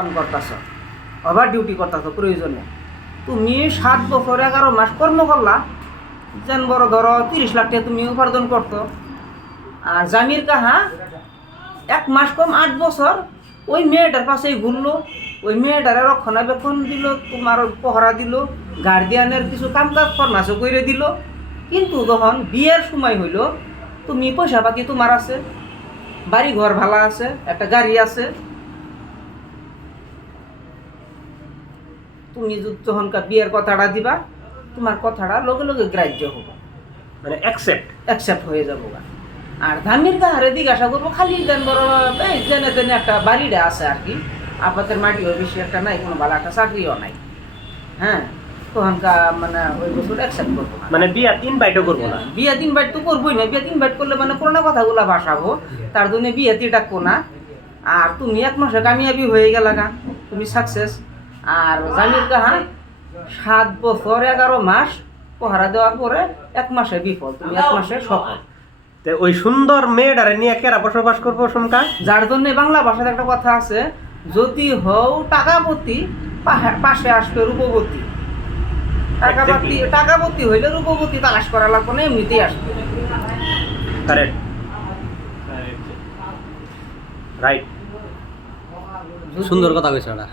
কাম করতেছ, over duty করতেছ প্রয়োজনে। তুমি 7 বছর 11 মাস কর্ম করলা, যেন বড় ধরো 30 লাখ টাকা তুমি উপার্জন করতো। আর জামির কাহা 1 মাস কম 8 বছর ওই মেয়েটার পাশেই ঘুরলো, ওই মেয়েটারে রক্ষণাবেক্ষণ দিল, তোমার পহরা দিল, গার্ডিয়ানের কিছু কাম কাজ ফরমাসও করে দিল। কিন্তু যখন বিয়ের সময় হইল, তুমি পয়সা পাতি তোমার আছে, বাড়ি ঘর ভালো আছে, একটা গাড়ি আছে, তুমি যখনকার বিয়ের কথাটা দিবা, তোমার কথাটা লগে লগে গ্রাহ্য হবো, মানে অ্যাকসেপ্ট হয়ে যাবো। আর ধামির গাহারে জিজ্ঞাসা করবো খালি দেন বড় এই জেনে তেনে একটা বাড়িটা আছে আর কি, আপাতের মাটিও বেশি একটা নাই, কোনো ভালো একটা চাকরিও নাই। হ্যাঁ, তখনকার মানে ওই বছর অ্যাকসেপ্ট করবো না, মানে বিয়া ইনভাইটও করবো না। বিয়ে 3 বাইট তো করবোই না। বিয়ে 3 বাইট করলে মানে পুরোনো কথাগুলো ভাসাবো, তার জন্য বিয়েতে ডাকবো না। আর তুমি 1 মাসে কামিয়াবি হয়ে গেলা গা, তুমি সাকসেস। আর জামির কাহা 7 বছর 11 মাস পহারা দেওয়ার পরে 1 মাসে বিফল, তুমি 1 মাসে সফল। তো ওই সুন্দর মেয়েটারে নিয়ে কেরা বসবাস করবো সমকা? যার জন্য বাংলা ভাষাতে একটা কথা আছে, যদি হও টাকাপতি পাশে আসবে রূপবতী। টাকাপতি হইলে রূপবতী তালাশ করা লাগবে না, এমনিতেই আসবে। কারেক্ট, রাইট, যদি- সুন্দর কথা কইছ ওটা।